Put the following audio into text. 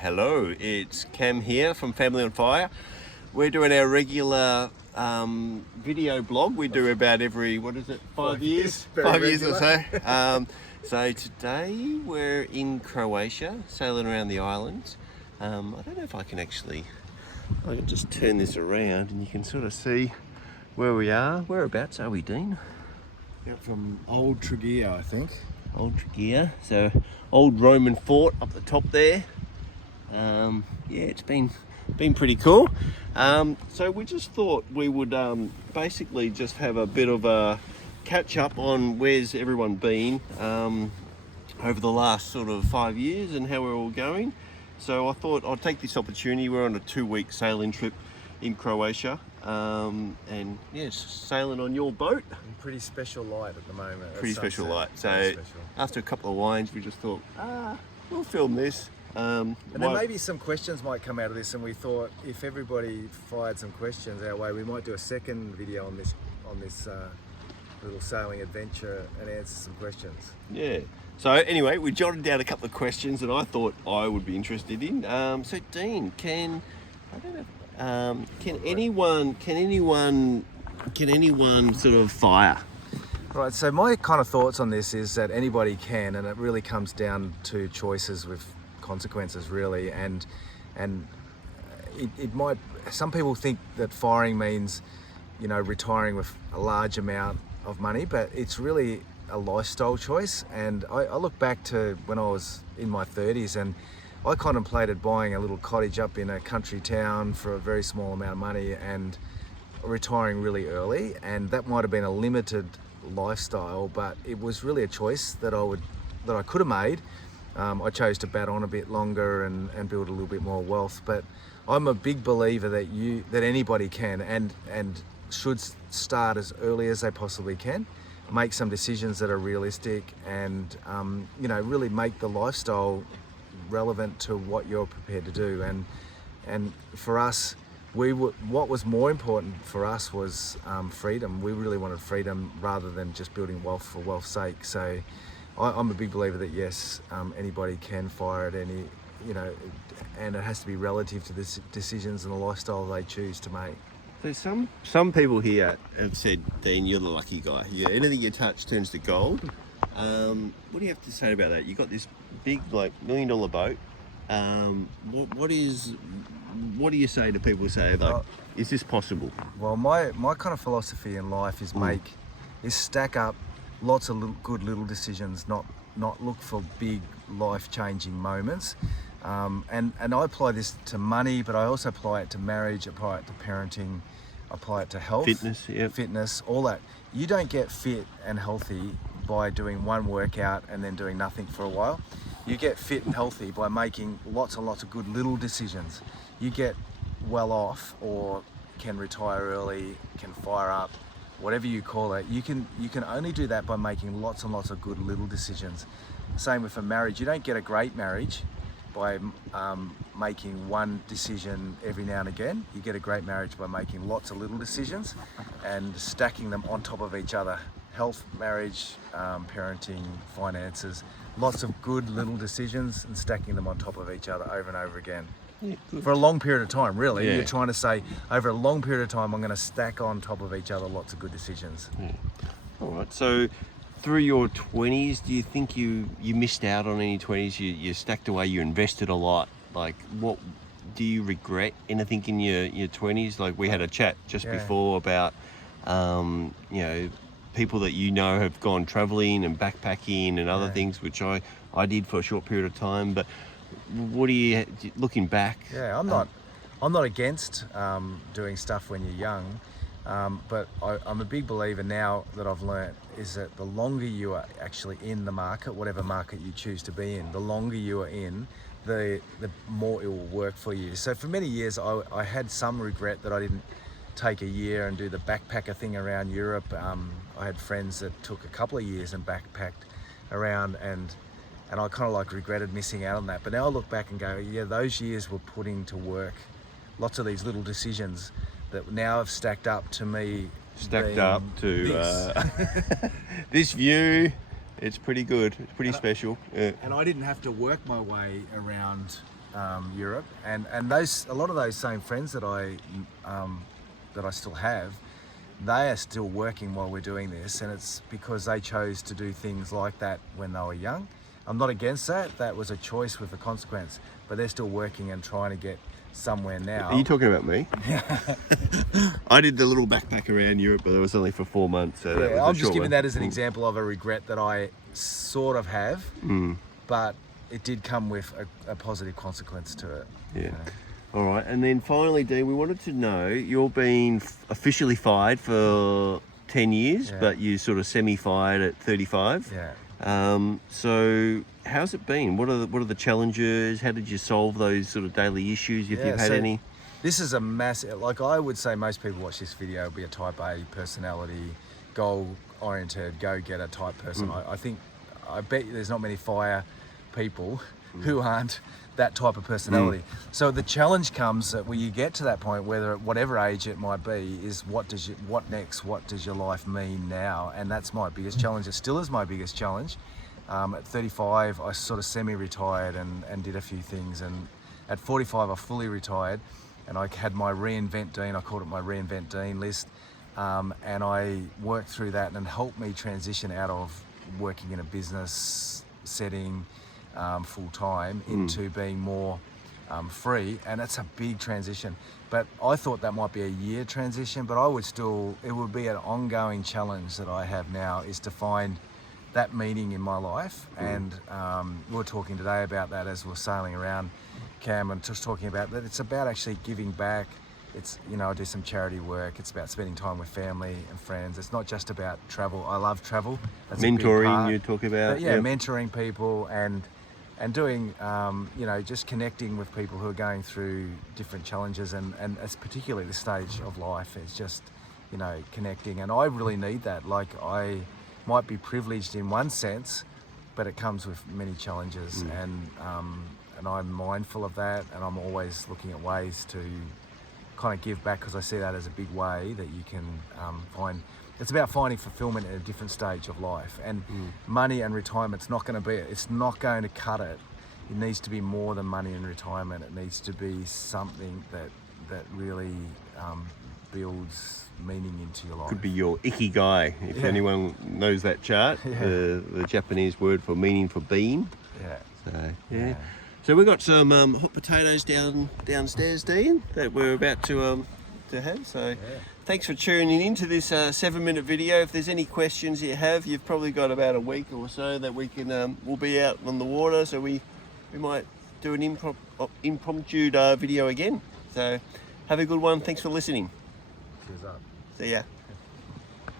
Hello, it's Cam here from Family on Fire. We're doing our regular video blog. We do about every, 5 years? 5 years or so. So today we're in Croatia, sailing around the islands. I don't know if I can just turn this around and you can sort of see where we are. Whereabouts are we, Dean? Yeah, from Old Tregear, I think. Old Tregear, so old Roman fort up the top there. Yeah, it's been pretty cool. So we just thought we would basically just have a bit of a catch up on where's everyone been over the last sort of 5 years and how we're all going. So I thought I'd take this opportunity. We're on a 2-week sailing trip in Croatia, and yes, sailing on your boat. Pretty special light at the moment. Pretty special light. So after a couple of wines, we just thought, we'll film this. And then maybe some questions might come out of this, and we thought if everybody fired some questions our way, we might do a second video on this little sailing adventure and answer some questions. Yeah. So anyway, we jotted down a couple of questions that I thought I would be interested in. So Dean, can anyone sort of fire? Right, so my kind of thoughts on this is that anybody can, and it really comes down to choices with consequences, really. And it might, some people think that firing means, retiring with a large amount of money, but it's really a lifestyle choice. And I look back to when I was in my 30s, and I contemplated buying a little cottage up in a country town for a very small amount of money and retiring really early. And that might have been a limited lifestyle, but it was really a choice that I could have made. I chose to bat on a bit longer and build a little bit more wealth. But I'm a big believer that anybody can and should start as early as they possibly can, make some decisions that are realistic, and really make the lifestyle relevant to what you're prepared to do. And for us, what was more important for us was freedom. We really wanted freedom rather than just building wealth for wealth's sake. So I'm a big believer that yes, anybody can fire at any, and it has to be relative to the decisions and the lifestyle they choose to make. So some people here have said, Dean, you're the lucky guy. Yeah, anything you touch turns to gold. What do you have to say about that? You got this big, $1 million boat. What do you say to people who say, is this possible? Well, my kind of philosophy in life is stack up lots of good little decisions, not look for big life-changing moments. And I apply this to money, but I also apply it to marriage, apply it to parenting, apply it to health, fitness, all that. You don't get fit and healthy by doing one workout and then doing nothing for a while. You get fit and healthy by making lots and lots of good little decisions. You get well off, or can retire early, can fire up, whatever you call it. You can only do that by making lots and lots of good little decisions. Same with a marriage. You don't get a great marriage by making one decision every now and again. You get a great marriage by making lots of little decisions and stacking them on top of each other. Health, marriage, parenting, finances, lots of good little decisions and stacking them on top of each other over and over again. Yeah, for a long period of time, really. Yeah. You're trying to say, over a long period of time, I'm going to stack on top of each other lots of good decisions. Yeah. All right, so through your 20s, do you think you missed out on any 20s? You stacked away, you invested a lot. Like, what do you regret anything in your 20s? Like, we had a chat just before about, people that have gone traveling and backpacking and other things, which I did for a short period of time. But what do you, looking back? Yeah, I'm not against doing stuff when you're young. But I'm a big believer now that I've learnt is that the longer you are actually in the market, whatever market you choose to be in, the longer you are in, the more it will work for you. So for many years, I had some regret that I didn't take a year and do the backpacker thing around Europe. I had friends that took a couple of years and backpacked around, and I kind of regretted missing out on that. But now I look back and go, yeah, those years were putting to work lots of these little decisions that now have stacked up to me. Stacked up to this view. It's pretty good. It's pretty special. Yeah. And I didn't have to work my way around Europe, and a lot of those same friends that I still have, they are still working while we're doing this, and it's because they chose to do things like that when they were young. I'm not against that. That was a choice with a consequence, but they're still working and trying to get somewhere now. Are you talking about me? I did the little backpack around Europe, but it was only for 4 months. So that was I'm just giving one. that as an example of a regret that I sort of have, but it did come with a positive consequence to it. Yeah. All right, and then finally, Dean, we wanted to know, you're being officially fired for 10 years, Yeah. but you sort of semi-fired at 35. Yeah. So how's it been? What are the challenges? How did you solve those sort of daily issues, if you've had so any? This is a massive, like I would say most people watch this video will be a type A personality, goal-oriented, go-getter type person. I bet there's not many fire people who aren't that type of personality. So the challenge comes that when you get to that point, whatever age it might be, is what next? What does your life mean now? And that's my biggest challenge. It still is my biggest challenge. At 35, I sort of semi-retired and did a few things. And at 45, I fully retired, and I had my Reinvent Dean. I called it my Reinvent Dean list. And I worked through that and helped me transition out of working in a business setting full time into being more free, and it's a big transition. But I thought that might be a year transition, but it would be an ongoing challenge that I have now, is to find that meaning in my life. And we were talking today about that as we're sailing around, Cam, and just talking about that. It's about actually giving back. It's, I do some charity work. It's about spending time with family and friends. It's not just about travel. I love travel. That's mentoring, a big part. you talk about. But mentoring people and doing, just connecting with people who are going through different challenges, and it's particularly this stage of life. It's just, connecting, and I really need that. Like, I might be privileged in one sense, but it comes with many challenges, and I'm mindful of that, and I'm always looking at ways to kind of give back, because I see that as a big way that you can find. It's about finding fulfillment at a different stage of life, and money and retirement's not going to be it. It's not going to cut it. It needs to be more than money and retirement. It needs to be something that really builds meaning into your life. Could be your ikigai, if anyone knows that chart, the Japanese word for meaning for being. So, So we've got some hot potatoes downstairs, Dean, that we're about to have. So thanks for tuning into this 7-minute video. If there's any questions you have, you've probably got about a week or so that we can we'll be out on the water, so we might do an impromptu video again. So have a good one. Thanks for listening. Cheers up. See ya.